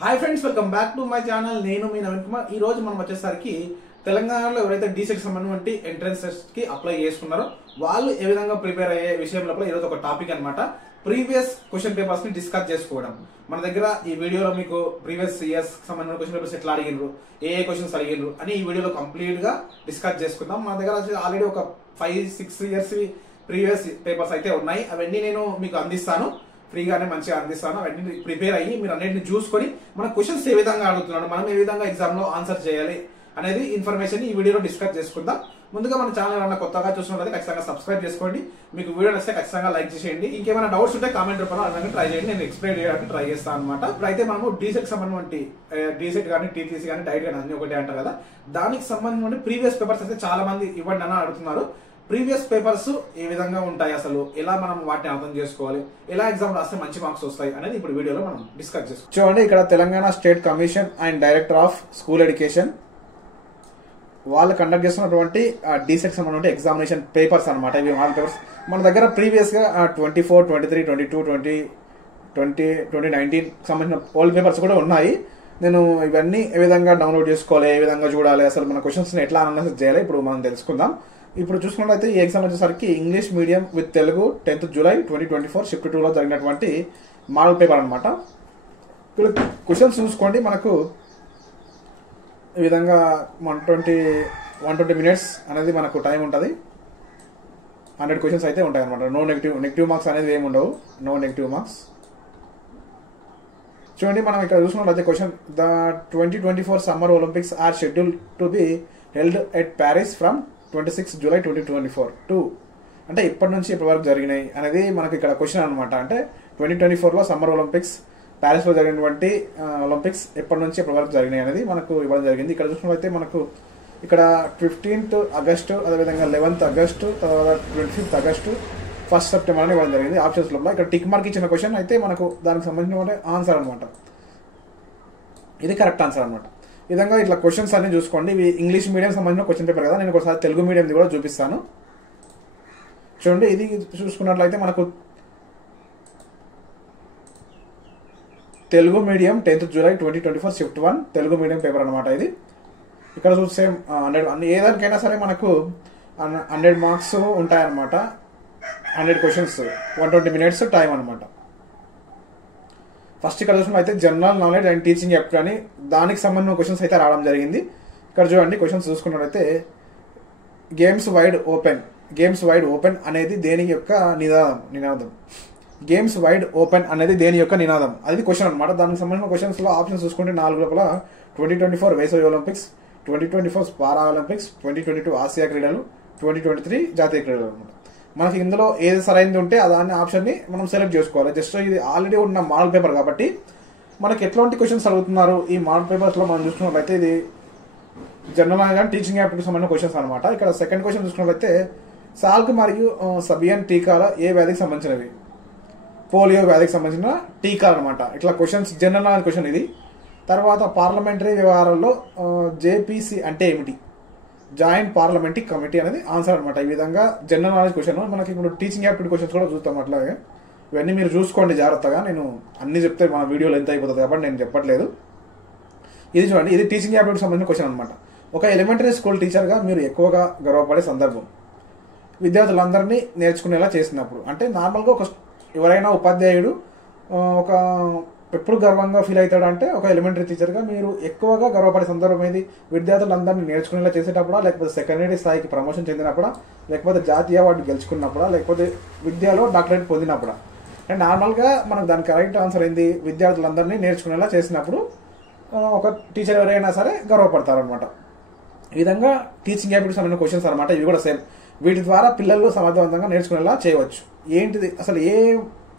Hi friends, welcome back to my channel. నేను మీ నవీన్ కుమార్. ఈ రోజు మనం వచ్చేసరికి తెలంగాణలో ఎవరైతే డీసెట్ సంబంధించి ఎంట్రన్స్ టెస్ట్ కి అప్లై చేసుకున్నారో వాళ్ళు ఏ విధంగా ప్రిపేర్ అయ్యే విషయంలో ఈరోజు ఒక టాపిక్ అన్నమాట. ప్రీవియస్ క్వశ్చన్ పేపర్స్ ని డిస్కస్ చేసుకోవడం. మన దగ్గర ఈ వీడియోలో మీకు ప్రీవియస్ ఇయర్స్ సంబంధించిన క్వశ్చన్ పేపర్స్ ఎట్లా అడిగినారు, ఏ క్వశ్చన్స్ అడిగినారు అని ఈ వీడియోలో కంప్లీట్ గా డిస్కస్ చేసుకుందాం. మన దగ్గర ఆల్రెడీ ఒక 5-6 ఇయర్స్ ప్రీవియస్ పేపర్స్ అయితే ఉన్నాయి. అవన్నీ నేను మీకు అందిస్తాను, ఫ్రీగానే మంచిగా అందిస్తాను. అవన్నీ ప్రిపేర్ అయ్యి మీరు అన్నింటిని చూసుకొని మన క్వశ్చన్స్ ఏ విధంగా అడుగుతున్నాడు, మనం ఏ విధంగా ఎగ్జామ్ లో ఆన్సర్ చేయాలి అనేది ఇన్ఫర్మేషన్ ఈ వీడియోలో డిస్కస్ చేసుకుందాం. ముందుగా మన ఛానల్ ఏమైనా కొత్తగా చూస్తున్నట్లయితే ఖచ్చితంగా సబ్స్క్రైబ్ చేసుకోండి. మీకు వీడియో నచ్చితే ఖచ్చితంగా లైక్ చేసేయండి. ఇంకేమైనా డౌట్స్ ఉంటే కామెంట్ రూపంలో అలాగే ట్రై చేయండి, నేను ఎక్స్ప్లెయిన్ చేయడానికి ట్రై చేస్తాను అనమాట. ఇప్పుడైతే మనము డీసెట్ సంబంధించి డీసెట్ కానీ టీటీసీ కానీ డైట్ కానీ అన్ని ఒకటే అంటారు కదా, దానికి సంబంధించిన ప్రీవియస్ పేపర్స్ అయితే చాలా మంది ఇవ్వండి అని అడుగుతున్నారు. ప్రీవియస్ పేపర్స్ ఏ విధంగా ఉంటాయి, అసలు ఎలా మనం వాటిని అర్థం చేసుకోవాలి, ఎలా ఎగ్జామ్ రాస్తే మంచి మార్క్స్ వస్తాయి అనేది ఇప్పుడు వీడియోలో మనం డిస్కస్ చేసుకోవాలి. చూడండి, ఇక్కడ Telangana state commission and director of school education వాళ్ళు కండక్ట్ చేస్తున్నటువంటి డీసెట్ సంబంధించిన ఎగ్జామినేషన్ పేపర్స్ అనమాట. ఇవి ఆల్ పేపర్స్ మన దగ్గర ప్రీవియస్ గా 24, 23, 22, 20, 2019 సంబంధించిన ఓల్డ్ పేపర్స్ కూడా ఉన్నాయి. నేను ఇవన్నీ ఏ విధంగా డౌన్లోడ్ చేసుకోవాలి, ఏ విధంగా చూడాలి, అసలు మన క్వశ్చన్స్ ని ఎట్లా అనాలిసిస్ చేయాలి ఇప్పుడు మనం తెలుసుకుందాం. ఇప్పుడు చూసుకున్నట్లయితే ఈ ఎగ్జామ్ వచ్చేసరికి English medium with Telugu 10th July 2024 shift 2 లో జరిగినటువంటి మోడల్ పేపర్ అనమాట. ఇప్పుడు క్వశ్చన్స్ చూసుకోండి, మనకు ఈ విధంగా 120 మినిట్స్ అనేది మనకు టైం ఉంటుంది. 100 క్వశ్చన్స్ అయితే ఉంటాయి అనమాట. నో నెగిటివ్ మార్క్స్ అనేది ఏమి ఉండవు, నో నెగిటివ్ మార్క్స్. చూడండి, మనం ఇక్కడ చూసుకున్నట్లయితే question the 2024 summer Olympics are scheduled to be held at Paris from 26 July 2024 to అంటే ఇప్పటి నుంచి ఇప్పటి వరకు జరిగినాయి అనేది మనకి ఇక్కడ క్వశ్చన్ అనమాట. అంటే 2024 లో సమ్మర్ ఒలింపిక్స్ ప్యారిస్ లో జరిగినటువంటి ఒలింపిక్స్ ఎప్పటి నుంచి ఎప్పటి వరకు జరిగినాయి అనేది మనకు ఇవ్వడం జరిగింది. ఇక్కడ చూసినట్లయితే మనకు ఇక్కడ 15th ఆగస్టు, అదేవిధంగా 11th ఆగస్టు, తర్వాత 25th ఆగస్టు, 1st సెప్టెంబర్ అని ఇవ్వడం జరిగింది ఆప్షన్స్ లో. ఇక్కడ టిక్ మార్క్ ఇచ్చిన క్వశ్చన్ అయితే మనకు దానికి సంబంధించిన ఆన్సర్ అనమాట. ఇది కరెక్ట్ ఆన్సర్ అనమాట. ఈ విధంగా ఇట్లా క్వశ్చన్స్ అన్ని చూసుకోండి. ఇవి ఇంగ్లీష్ మీడియం సంబంధించిన క్వశ్చన్ పేపర్ కదా, నేను ఒకసారి తెలుగు మీడియం కూడా చూపిస్తాను. చూడండి, ఇది చూసుకున్నట్లయితే మనకు Telugu medium 10th July 2024 shift 1 Telugu medium paper అనమాట. ఇది ఇక్కడ చూస్తే 100 ఏదానికైనా సరే మనకు 100 మార్క్స్ ఉంటాయన్నమాట. 100 క్వశ్చన్స్, 120 మినిట్స్ టైం అనమాట. ఫస్ట్ ఇక్కడ చూసినట్లయితే general knowledge and teaching apt అని దానికి సంబంధించిన క్వశ్చన్స్ అయితే రావడం జరిగింది. ఇక్కడ చూడండి, క్వశ్చన్స్ చూసుకున్నట్లయితే గేమ్స్ వైడ్ ఓపెన్ అనేది దేని యొక్క నినాదం గేమ్స్ వైడ్ ఓపెన్ అనేది దేని యొక్క నినాదం అది క్వశ్చన్ అనమాట. దానికి సంబంధించిన క్వశ్చన్స్ లో ఆప్షన్స్ చూసుకుంటే 4 లోపల 2024 వేసవి ఒలింపిక్స్, 2024 పారా ఒలింపిక్స్, 2022 ఆసియా క్రీడలు, 2023 జాతీయ క్రీడలు అనమాట. మనకి ఇందులో ఏది సరైనది ఉంటే దాన్ని ఆప్షన్ ని మనం సెలెక్ట్ చేసుకోవాలి. జస్ట్ ఇది ఆల్రెడీ ఉన్న మోడల్ పేపర్ కాబట్టి మనకి ఎట్లాంటి క్వశ్చన్స్ అడుగుతున్నారు ఈ మోడల్ పేపర్స్ లో మనం చూసుకున్నట్లయితే ఇది జనరల్ నాలెడ్జ్ టీచింగ్ యాప్టిట్యూడ్కి సంబంధించిన క్వశ్చన్స్ అనమాట. ఇక్కడ సెకండ్ క్వశ్చన్ చూసుకున్నట్లయితే సాల్క్ మరియు సబియన్ టీకాల ఏ వ్యాధికి సంబంధించినవి, పోలియో వ్యాధికి సంబంధించిన టీకాలు అనమాట. ఇట్లా క్వశ్చన్స్ జనరల్ నాలెడ్జ్ క్వశ్చన్ ఇది. తర్వాత పార్లమెంటరీ వ్యవహారాల్లో జేపీసీ అంటే ఏమిటి, జాయింట్ పార్లమెంటరీ కమిటీ అనేది ఆన్సర్ అనమాట. ఈ విధంగా జనరల్ నాలెడ్జ్ క్వశ్చన్. మనకి ఇప్పుడు టీచింగ్ యాప్టిట్యూడ్ క్వశ్చన్స్ కూడా చూస్తాం. అట్లాగే ఇవన్నీ మీరు చూసుకోండి జాగ్రత్తగా. నేను అన్ని చెప్తే మన వీడియోలో ఎంత అయిపోతుంది కాబట్టి నేను చెప్పట్లేదు. ఇది చూడండి, ఇది టీచింగ్ యాప్టిట్యూడ్కి సంబంధించిన క్వశ్చన్ అనమాట. ఒక ఎలిమెంటరీ స్కూల్ టీచర్గా మీరు ఎక్కువగా గర్వపడే సందర్భం, విద్యార్థులందరినీ నేర్చుకునేలా చేసినప్పుడు. అంటే నార్మల్గా ఎవరైనా ఉపాధ్యాయుడు ఒక ఎప్పుడు గర్వంగా ఫీల్ అవుతాడు అంటే ఒక ఎలిమెంటరీ టీచర్గా మీరు ఎక్కువగా గర్వపడే సందర్భం ఏది, విద్యార్థులందరినీ నేర్చుకునేలా చేసేటప్పుడా, లేకపోతే సెకండరీ స్థాయికి ప్రమోషన్ చెందినప్పుడా, లేకపోతే జాతీయ అవార్డు గెలుచుకున్నప్పుడా, లేకపోతే విద్యలో డాక్టరేట్ పొందినప్పుడా. అండ్ నార్మల్గా మనకు దానికి కరెక్ట్ ఆన్సర్ ఏంది, విద్యార్థులందరినీ నేర్చుకునేలా చేసినప్పుడు ఒక టీచర్ ఎవరైనా సరే గర్వపడతారు అనమాట. ఈ విధంగా టీచింగ్ యాప్టిట్యూడ్స్ అనే క్వశ్చన్స్ అనమాట. ఇవి కూడా సేమ్. వీటి ద్వారా పిల్లలు సమర్థవంతంగా నేర్చుకునేలా చేయవచ్చు. ఏంటిది అసలు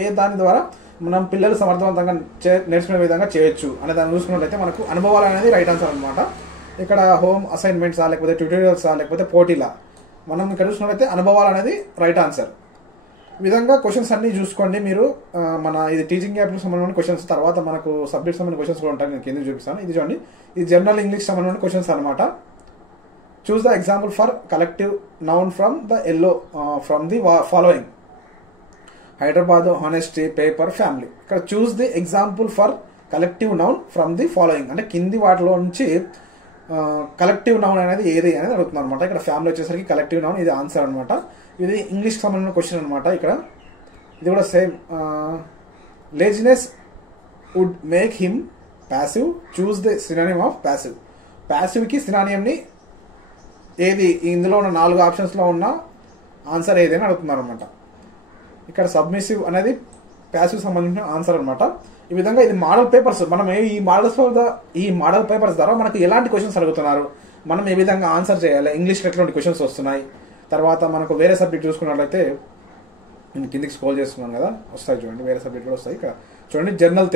ఏ దాని ద్వారా మనం పిల్లలు సమర్థవంతంగా నేర్చుకునే విధంగా చేయొచ్చు అనే దాన్ని చూసుకున్నట్లయితే మనకు అనుభవాలు అనేది రైట్ ఆన్సర్ అనమాట. ఇక్కడ హోమ్ అసైన్మెంట్సా, లేకపోతే ట్యూటోరియల్సా, లేకపోతే పోటీలా, మనం ఇక్కడ చూసుకున్నట్లయితే అనుభవాలు అనేది రైట్ ఆన్సర్. ఈ విధంగా క్వశ్చన్స్ అన్ని చూసుకోండి మీరు. మన ఇది టీచింగ్ యాప్కి సంబంధించిన క్వశ్చన్స్, తర్వాత మనకు సబ్జెక్ట్ సంబంధించిన క్వశ్చన్స్ కూడా ఉంటాయి. నేను కింద చూపిస్తాను. ఇది చూడండి, ఇది జనరల్ ఇంగ్లీష్ సంబంధించిన క్వశ్చన్స్ అనమాట. Choose the example for collective noun from the following Hyderabad, honesty, paper, family. ఇక్కడ choose the example for collective noun from the following, అంటే కింది వాటిలో నుంచి కలెక్టివ్ నౌన్ అనేది ఏది అనేది అడుగుతున్నారు అనమాట. ఇక్కడ ఫ్యామిలీ వచ్చేసరికి కలెక్టివ్ నౌన్, ఇది ఆన్సర్ అనమాట. ఇది ఇంగ్లీష్కి సంబంధించిన క్వశ్చన్ అనమాట. ఇక్కడ ఇది కూడా same. Laziness would make him passive, choose the synonym of passive. ప్యాసివ్కి సినానియంని ఏది, ఇందులో ఉన్న 4 ఆప్షన్స్లో ఉన్న ఆన్సర్ ఏది అని అడుగుతున్నారు అనమాట. ఇక్కడ సబ్మిసివ్ అనేది ప్యాసివ్ సంబంధించిన ఆన్సర్ అనమాట. ఈ విధంగా ఇది మోడల్ పేపర్స్. మనం ఈ మోడల్ పేపర్స్ ద్వారా మనకు ఎలాంటి క్వశ్చన్స్ అడుగుతున్నారు, మనం ఏ విధంగా ఆన్సర్ చేయాలి, ఇంగ్లీష్కి ఎట్లాంటి క్వశ్చన్స్ వస్తున్నాయి, తర్వాత మనకు వేరే సబ్జెక్ట్ చూసుకున్నట్లయితే నేను కిందికి స్క్రోల్ చేస్తున్నాను కదా, వస్తాయి చూడండి, వేరే సబ్జెక్ట్ కూడా వస్తాయి. ఇక్కడ చూడండి, జనరల్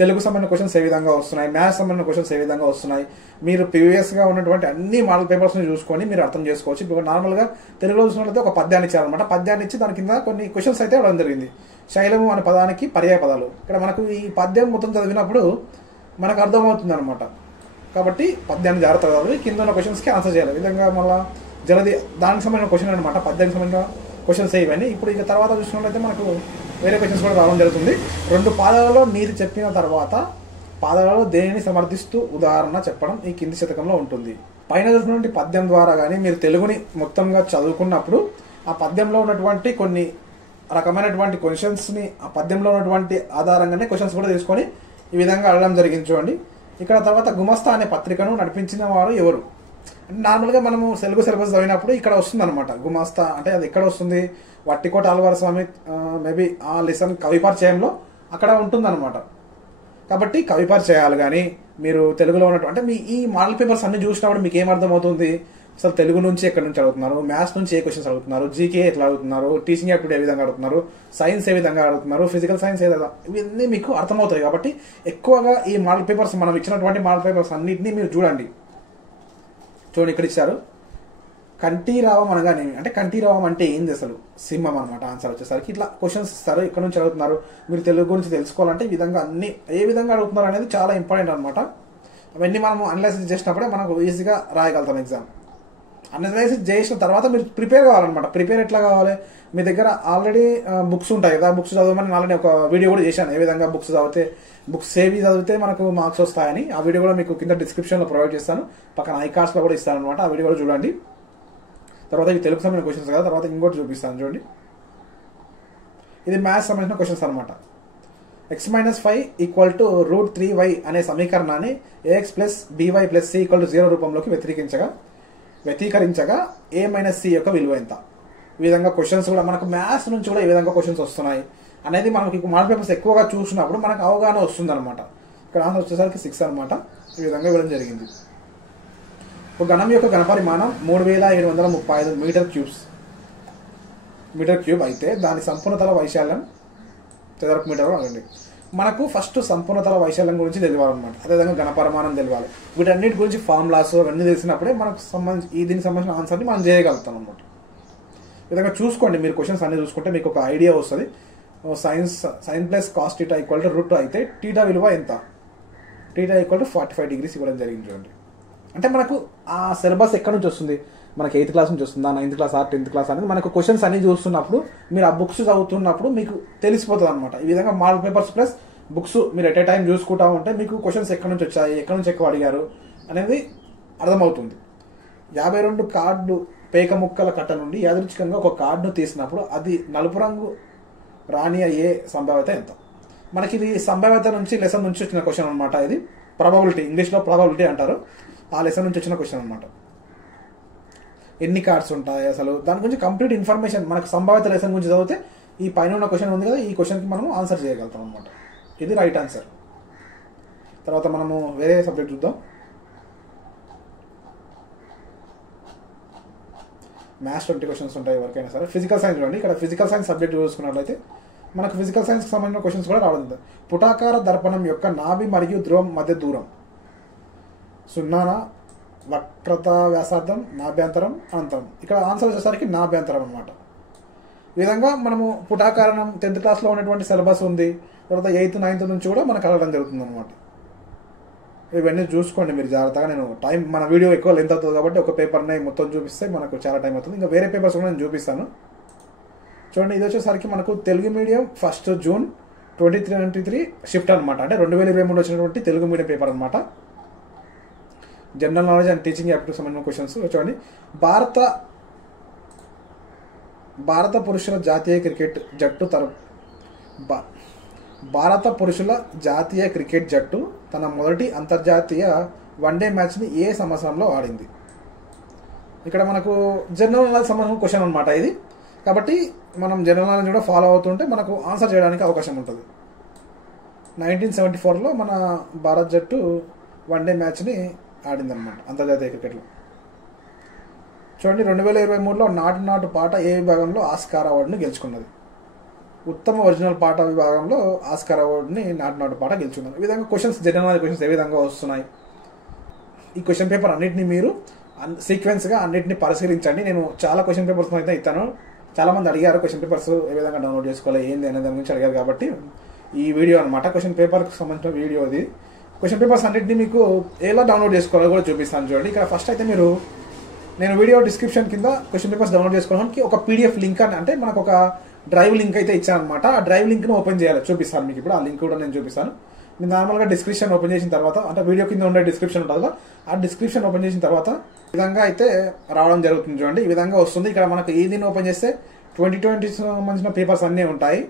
తెలుగు సంబంధించిన క్వశ్చన్స్ ఏ విధంగా వస్తున్నాయి, మ్యాథ్స్ సంబంధించిన క్వశ్చన్స్ ఏ విధంగా వస్తున్నాయి, మీరు ప్రీవియస్గా ఉన్నటువంటి అన్ని మోడల్ పేపర్స్ని చూసుకొని మీరు అర్థం చేసుకోవచ్చు. ఇప్పుడు నార్మల్గా తెలుగులో చూసినట్లయితే ఒక పద్యాన్ని ఇచ్చారనమాట. పద్యాన్ని ఇచ్చి దాని కింద కొన్ని క్వశ్చన్స్ అయితే అవ్వడం జరిగింది. శైలము అనే పదానికి పర్యాయ పదాలు. ఇక్కడ మనకు ఈ పద్యం మొత్తం చదివినప్పుడు మనకు అర్థమవుతుంది అనమాట. కాబట్టి పద్యాన్ని జాగ్రత్తగా చదివి కింద ఉన్న క్వశ్చన్స్కి ఆన్సర్ చేయాలి. ఈ విధంగా మళ్ళీ జలది దానికి సంబంధించిన క్వశ్చన్ అనమాట. పద్యానికి సంబంధించిన క్వశ్చన్స్ ఇవన్నీ. ఇప్పుడు ఇక తర్వాత చూసినట్లయితే మనకు వేరే క్వశ్చన్స్ కూడా రావడం జరుగుతుంది. 2 పాదాలలో నీతి చెప్పిన తర్వాత పాదాలలో దేనిని సమర్థిస్తూ ఉదాహరణ చెప్పడం ఈ కింది శతకంలో ఉంటుంది. పైన చూసినటువంటి పద్యం ద్వారా కానీ మీరు తెలుగుని మొత్తంగా చదువుకున్నప్పుడు ఆ పద్యంలో ఉన్నటువంటి కొన్ని రకమైనటువంటి క్వశ్చన్స్ని ఆ పద్యంలో ఉన్నటువంటి ఆధారంగానే క్వశ్చన్స్ కూడా తీసుకొని ఈ విధంగా అడగడం జరిగింది. చూడండి, ఇక్కడ తర్వాత గుమస్తా అనే పత్రికను నడిపించిన వారు ఎవరు? అంటే నార్మల్గా మనము తెలుగు సిలబస్ చదివినప్పుడు ఇక్కడ వస్తుంది అనమాట. గుమాస్తా అంటే అది ఎక్కడ వస్తుంది, వట్టికోట ఆళ్వార్ స్వామి మేబీ ఆ లెసన్ కవి పరిచయంలో అక్కడ ఉంటుందన్నమాట. కాబట్టి కవి పరిచయాలు కానీ మీరు తెలుగులో ఉన్నట్టు అంటే మీ ఈ మోడల్ పేపర్స్ అన్ని చూసినప్పుడు మీకు ఏం అర్థమవుతుంది, అసలు తెలుగు నుంచి ఎక్కడి నుంచి అడుగుతున్నారు, మ్యాథ్స్ నుంచి ఏ క్వశ్చన్స్ అడుగుతున్నారు, జీకే ఎట్లా అడుగుతున్నారు, టీచింగ్ యాప్టిట్యూడ్ ఏ విధంగా అడుగుతున్నారు, సైన్స్ ఏ విధంగా అడుగుతున్నారు, ఫిజికల్ సైన్స్ ఏ విధంగా, ఇవన్నీ మీకు అర్థమవుతాయి. కాబట్టి ఎక్కువగా ఈ మోడల్ పేపర్స్ మనం ఇచ్చినటువంటి మోడల్ పేపర్స్ అన్నింటినీ మీరు చూడండి. చూడండి, ఇక్కడ ఇచ్చారు కంఠీరావం అనగానేమి, అంటే కంఠీరావం అంటే ఏంది, అసలు సింహం అనమాట. ఆన్సర్ వచ్చేసరికి ఇట్లా క్వశ్చన్స్ ఇస్తారు, ఎక్కడి నుంచి అడుగుతున్నారు, మీరు తెలుగు గురించి తెలుసుకోవాలంటే ఈ విధంగా అన్ని ఏ విధంగా అడుగుతున్నారు అనేది చాలా ఇంపార్టెంట్ అనమాట. అవన్నీ మనం అనలైజ్ చేసినప్పుడే మనకు ఈజీగా రాయగలుగుతాం ఎగ్జామ్. అనలైజ్ చేసిన తర్వాత మీరు ప్రిపేర్ కావాలన్నమాట. ప్రిపేర్ ఎట్లా కావాలి, మీ దగ్గర ఆల్రెడీ బుక్స్ ఉంటాయి కదా, బుక్స్ చదవమని ఆల్రెడీ ఒక వీడియో కూడా చేశాను, ఏ విధంగా బుక్స్ సేవ్ చదివితే మనకు మార్క్స్ వస్తాయని. ఆ వీడియో కూడా మీకు కింద డిస్క్రిప్షన్లో ప్రొవైడ్ చేస్తాను, పక్కన ఐకార్డ్స్లో కూడా ఇస్తాను అనమాట. ఆ వీడియో కూడా చూడండి. తర్వాత ఇది తెలుగు సంబంధించిన క్వశ్చన్స్ కదా, తర్వాత ఇంకోటి చూపిస్తాను చూడండి. ఇది మ్యాథ్స్ సంబంధించిన క్వశ్చన్స్ అనమాట. x-5 = √3y అనే సమీకరణాన్ని ax + by + c = 0 రూపంలోకి వ్యక్తీకరించగా a - c యొక్క విలువ ఎంత? ఈ విధంగా క్వశ్చన్స్ కూడా మనకు మ్యాథ్స్ నుంచి కూడా ఏ విధంగా క్వశ్చన్స్ వస్తున్నాయి అనేది మనకి మోడల్ పేపర్స్ ఎక్కువగా చూసినప్పుడు మనకు అవగాహన వస్తుంది అనమాట. ఇక్కడ ఆన్సర్ వచ్చేసరికి 6 అనమాట. ఈ విధంగా ఇవ్వడం జరిగింది. ఒక ఘనం యొక్క ఘనపరిమాణం 3735 మీటర్ క్యూబ్ అయితే దాని సంపూర్ణతల వైశాల్యం చదరపు మీటర్ అనండి. మనకు ఫస్ట్ సంపూర్ణతల వైశాల్యం గురించి తెలియాలన్నమాట. అదేవిధంగా ఘనపరిమాణం తెలియాలి. వీటన్నిటి గురించి ఫార్ములాస్ అవన్నీ తెలిసినప్పుడే మనకు దీనికి సంబంధించిన ఆన్సర్ని మనం చేయగలుగుతాం అనమాట. ఈ విధంగా చూసుకోండి, మీరు క్వశ్చన్స్ అన్ని చూసుకుంటే మీకు ఒక ఐడియా వస్తుంది. sin + cos θ = √2 అయితే θ విలువ ఎంత? θ = 45 degrees ఇవ్వడం జరిగింది. చూడండి, అంటే మనకు ఆ సిలబస్ ఎక్కడి నుంచి వస్తుంది, మనకి 8th క్లాస్ నుంచి వస్తుందా, 9th క్లాస్ 10th క్లాస్ అనేది మనకు క్వశ్చన్స్ అన్ని చూస్తున్నప్పుడు మీరు ఆ బుక్స్ చదువుతున్నప్పుడు మీకు తెలిసిపోతుంది అనమాట. ఈ విధంగా మోడల్ పేపర్స్ ప్లస్ బుక్స్ మీరు ఎట్ ఏ టైం చూసుకుంటా ఉంటే మీకు క్వశ్చన్స్ ఎక్కడి నుంచి వచ్చాయి, ఎక్కడి నుంచి ఎక్కువ అడిగారు అనేది అర్థమవుతుంది. 52 కార్డు పేక ముక్కల కట్ట నుండి యాదృచ్ఛికంగా ఒక కార్డును తీసినప్పుడు అది నలుపు రంగు రాణి అయ్యే సంభావ్యత ఎంత? మనకి ఇది సంభావ్యత నుంచి లెసన్ నుంచి వచ్చిన క్వశ్చన్ అనమాట. ఇది ప్రాబబిలిటీ, ఇంగ్లీష్లో ప్రాబబిలిటీ అంటారు. ఆ లెసన్ నుంచి వచ్చిన క్వశ్చన్ అనమాట. ఎన్ని కార్డ్స్ ఉంటాయి అసలు దాని గురించి కంప్లీట్ ఇన్ఫర్మేషన్ మనకు సంభావ్యత లెసన్ గురించి చదివితే ఈ పైన ఉన్న క్వశ్చన్ ఉంది కదా, ఈ క్వశ్చన్కి మనం ఆన్సర్ చేయగలుగుతాం అనమాట. ఇది రైట్ ఆన్సర్. తర్వాత మనము వేరే సబ్జెక్ట్ చూద్దాం. మ్యాథ్స్ 20 క్వశ్చన్స్ ఉంటాయి ఎవరికైనా సరే. ఫిజికల్ సైన్స్ చూడండి, ఇక్కడ ఫిజికల్ సైన్స్ సబ్జెక్ట్ చూసుకున్నట్లయితే మనకు ఫిజికల్ సైన్స్కి సంబంధించిన క్వశ్చన్స్ కూడా రావడం. పుటాకార దర్పణం యొక్క నాభి మరియు ధ్రువం మధ్య దూరం 0, వక్రత వ్యాసార్థం, నాభ్యంతరం, అనంతరం. ఇక్కడ ఆన్సర్ వచ్చేసరికి నాభ్యంతరం అనమాట. ఈ విధంగా మనము పుటాకారణం 10th క్లాస్లో ఉన్నటువంటి సిలబస్ ఉంది. తర్వాత 8th 9th నుంచి కూడా మనకు అడగడం జరుగుతుంది అనమాట. ఇవన్నీ చూసుకోండి మీరు జాగ్రత్తగా. నేను టైం మన వీడియో ఎక్కువ లెంత్ అవుతుంది కాబట్టి ఒక పేపర్ని మొత్తం చూపిస్తే మనకు చాలా టైం అవుతుంది. ఇంకా వేరే పేపర్స్ కూడా నేను చూపిస్తాను. చూడండి, ఇది వచ్చేసరికి మనకు తెలుగు మీడియం 1 జూన్ 2023 షిఫ్ట్ అనమాట. అంటే 2023 వచ్చినటువంటి తెలుగు మీడియం పేపర్ అనమాట. General knowledge and teaching aptitude సంబంధించిన క్వశ్చన్స్ చూడండి. భారత పురుషుల జాతీయ క్రికెట్ జట్టు భారత పురుషుల జాతీయ క్రికెట్ జట్టు తన మొదటి అంతర్జాతీయ వన్డే మ్యాచ్ని ఏ సంవత్సరంలో ఆడింది? ఇక్కడ మనకు జనరల్ నాలెడ్జ్ సంబంధించిన క్వశ్చన్ అనమాట ఇది. కాబట్టి మనం జనరల్ నాలెడ్జ్ కూడా ఫాలో అవుతుంటే మనకు ఆన్సర్ చేయడానికి అవకాశం ఉంటుంది. 1974లో మన భారత్ జట్టు వన్డే మ్యాచ్ని ఆడిందనమాట అంతర్జాతీయ క్రికెట్లో. చూడండి, 2023లో నాటు పాట ఏ విభాగంలో ఆస్కార్ అవార్డుని గెలుచుకున్నది? ఉత్తమ ఒరిజినల్ పాట విభాగంలో ఆస్కార్ అవార్డుని నాటు పాట గెలుచుకున్నది. ఈ విధంగా క్వశ్చన్స్, జనరల్ నాలెడ్జ్ క్వశ్చన్స్ ఏ విధంగా వస్తున్నాయి, ఈ క్వశ్చన్ పేపర్ అన్నింటినీ మీరు సీక్వెన్స్గా అన్నింటినీ పరిశీలించండి. నేను చాలా క్వశ్చన్ పేపర్స్ అయితే ఇస్తాను. చాలామంది అడిగారు క్వశ్చన్ పేపర్స్ ఏ విధంగా డౌన్లోడ్ చేసుకోవాలి ఏంది అనే దాని గురించి అడిగారు. కాబట్టి ఈ వీడియో అనమాట క్వశ్చన్ పేపర్కి సంబంధించిన వీడియో ఇది. క్వశ్చన్ పేపర్స్ అన్నింటినీ మీకు ఎలా డౌన్లోడ్ చేసుకోవాలో కూడా చూపిస్తాను. చూడండి, ఇక్కడ ఫస్ట్ అయితే నేను వీడియో డిస్క్రిప్షన్ కింద క్వశ్చన్ పేపర్స్ డౌన్లోడ్ చేసుకోవడానికి ఒక పీడిఎఫ్ లింక్ అంటే మనకు ఒక డ్రైవ్ లింక్ అయితే ఇచ్చాను అనమాట. ఆ డ్రైవ్ లింక్ను ఓపెన్ చేయాలి, చూపిస్తాను మీకు ఇప్పుడు. ఆ లింక్ కూడా నేను చూపిస్తాను. మీరు నార్మల్గా డిస్క్రిప్షన్ ఓపెన్ చేసిన తర్వాత, అంటే వీడియో కింద ఉండే డిస్క్రిప్షన్ ఉంటుంది కదా, ఆ డిస్క్రిప్షన్ ఓపెన్ చేసిన తర్వాత ఈ విధంగా అయితే రావడం జరుగుతుంది. చూడండి, ఈ విధంగా వస్తుంది. ఇక్కడ మనకు ఈ దీన్ని ఓపెన్ చేస్తే 2020 సంబంధించిన పేపర్స్ అన్నీ ఉంటాయి.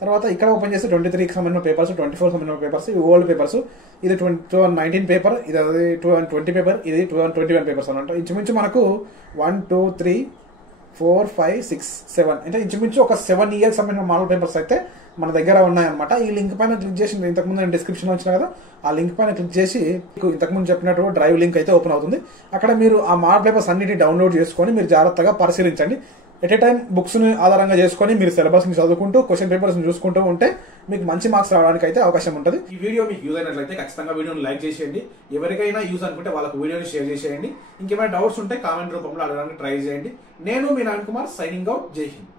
తర్వాత ఇక్కడ ఓపెన్ చేస్తే 23కి సంబంధించిన పేపర్స్, 24 సంబంధించిన పేపర్స్, ఇవి ఓల్డ్ పేపర్స్. ఇది 2019 పేపర్, ఇది 2020 పేపర్, ఇది 2021 పేపర్స్ అనమాట. ఇంచుమించు మనకు 1 2 3 4 5 6 7 అంటే ఇంచుమించు ఒక 7 ఇయర్స్ సంబంధించిన మోడల్ పేపర్స్ అయితే మన దగ్గర ఉన్నాయన్నమాట. ఈ లింక్ పైన క్లిక్ చేసి, ఇంతకుముందు నేను డిస్క్రిప్షన్లో వచ్చిన కదా, ఆ లింక్ పైన క్లిక్ చేసి మీకు ఇంతకుముందు చెప్పినట్టు డ్రైవ్ లింక్ అయితే ఓపెన్ అవుతుంది. అక్కడ మీరు ఆ మోడల్ పేపర్స్ అన్నిటిని డౌన్లోడ్ చేసుకొని మీరు జాగ్రత్తగా పరిశీలించండి. ఎట్ ఏ టైం బుక్స్ని ఆధారంగా చేసుకొని మీరు సిలబస్ని చదువుకుంటూ క్వశ్చన్ పేపర్స్ని చూసుకుంటూ ఉంటే మీకు మంచి మార్క్స్ రావడానికి అయితే అవకాశం ఉంటుంది. ఈ వీడియో మీకు యూజ్ అయినట్లయితే ఖచ్చితంగా వీడియోని లైక్ చేసేయండి. ఎవరికైనా యూజ్ అనుకుంటే వాళ్ళకు వీడియోని షేర్ చేసేయండి. ఇంకేమైనా డౌట్స్ ఉంటే కామెంట్ రూపంలో అడగడానికి ట్రై చేయండి. నేను మీ నవీన్ కుమార్, సైనింగ్ అవుట్. జై హింద్.